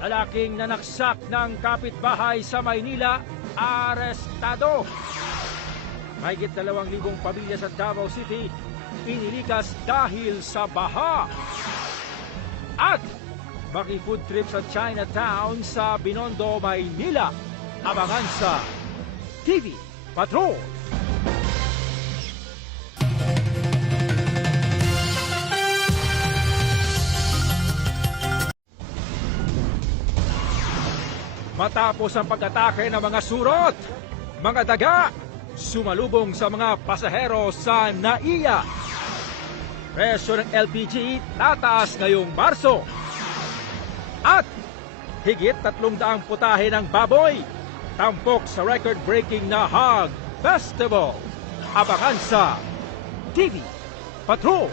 Lalaking nanaksak ng kapitbahay sa Maynila, arestado. Mahigit 2,000 pamilya sa Davao City, inilikas dahil sa baha. At maki-food trip sa Chinatown sa Binondo, Maynila. Abangan sa TV Patrol. Matapos ang pag-atake ng mga surot, mga daga, sumalubong sa mga pasahero sa NAIA. Presyo ng LPG tataas ngayong Marso. At higit 300 putahe ng baboy, tampok sa record-breaking na Hog Festival. Abangan sa TV Patrol.